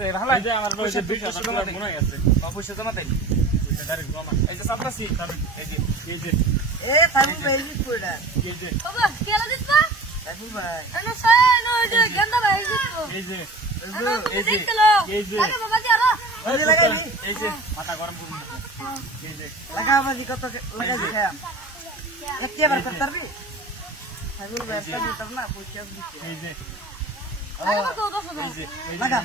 আছে ভালো এই যে আমার পয়সা 20,000 টাকা মনে গেছে পয়সা জমা দেই পয়সা ডাইরেক্ট জমা এই যে সাতরাসি এই যে এ তারু ভাই দিছড়া এই যে বাবা কেলা দিছবা তারু ভাই এনে সাই নো যে গন্ডা ভাই দিছবো এই যে এই যে দেখলো এই যে আরে বাবা দিয়ালো এই যে লাগাই এই যে মাথা গরম করুন এই যে লাগা বাজি কত লাগাই দিছা এতে বার করতারবি তারু ভাই একটা দিতাম না পয়সা দিছে এই যে আরে বাবা তো দছ এই যে লাগা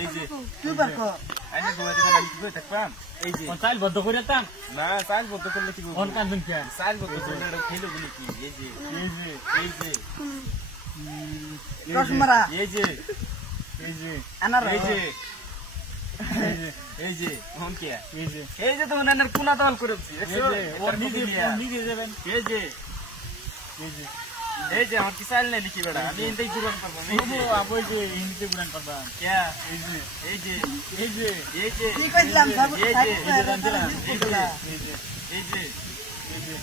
এই যে তুই বার কর আইনে গোয়া দিতে লাগি কই থাকবাম এই যে কোন চাইল বদ্ধ করে তাম না চাল বলতে করলে কি কোন কান দিন কি চাল বলতে করলে খেলো বলি কি এই যে এই যে রসমারা এই যে আনার এই যে এই যে কোন কি এই যে তো নানার কুনা দল করেছি এই যে ওর নিদি যাবেন এই যে এই যে এই যে আমার কি চাল নাই লিখি বেড়া আমি এটাই দূরন করব ও আপু যে হিন্দিতে গুরান করবা क्या এই যে এই যে এই যে এই যে কি কইলাম তারু এই যে এই যে রান্দিলা এই যে এই যে এই যে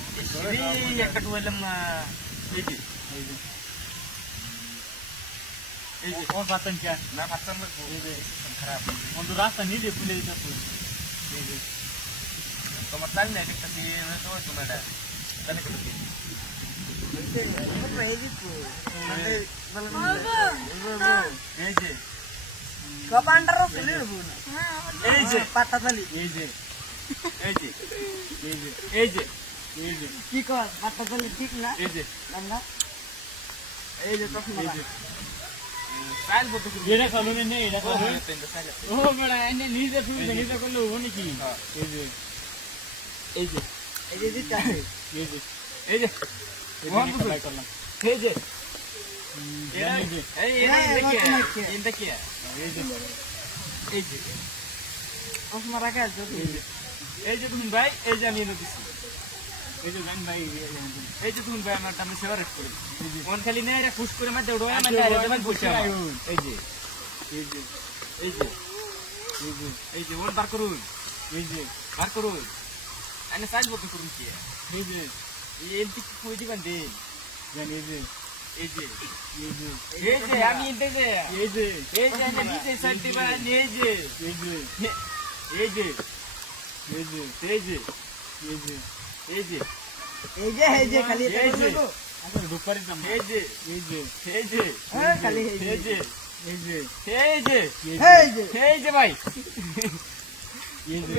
এই যে এই একটা টুয়েলাম না এই যে এই যে এই যে কোন পাতেন কি না ভাবতাম না এই যে খারাপ বন্ধু রাস্তা নিজে খুলে দিতে এই যে তোমার চাল নাই একটা দিয়ে তোমার তোমাটা জানি কত কি এই দিছু এই যে কপান্ডারও চলে রবু এই যে পাটা চালি এই যে এই যে এই যে এই যে এই যে কি কর পাটা চালি ঠিক না এই যে না এই যে এই রসমারা যে চাল বলতে কি এটা খালো না এটা খালো চাল ও বড় এনে নিজে তুমি নিজে করলে হবে নাকি এই যে এই যে এই যে দিতা এই যে এই যে কোন বুঝাই করলাম এই যে এই যে এই এটা কি এই যে এই যে রসমারা কে যদি এই যে তুমি ভাই এই যে আমি এনে দিছি এই যে জান ভাই এই যে তুমি ভাই আমার আমি সেভারেট করি কোন খালি নেই এটা খুশ করে মাঝে উড়ায় মানে আরে তোমার বসে এই যে এই যে এই যে এই যে এই যে ওর বার করুন এই যে বার করুন আনে সাইজ বলতে করুন কি এই যে এই কি কই দিবেন দেন জান এই যে এই যে এই যে এই যে আমি এনতে যে এই যে এই যে আমি নিচে সাইড দিবা এই যে এই যে এই যে এই যে এই যে এই যে এই যে এই যে খালি এই যে আমরা দুপারি দাম এই যে এই যে এই যে হ্যাঁ খালি এই যে এই যে এই যে এই যে এই যে ভাই এই যে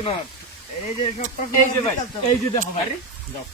এই যে সব এই যে ভাই এই যে দেখো ভাই আরে যাও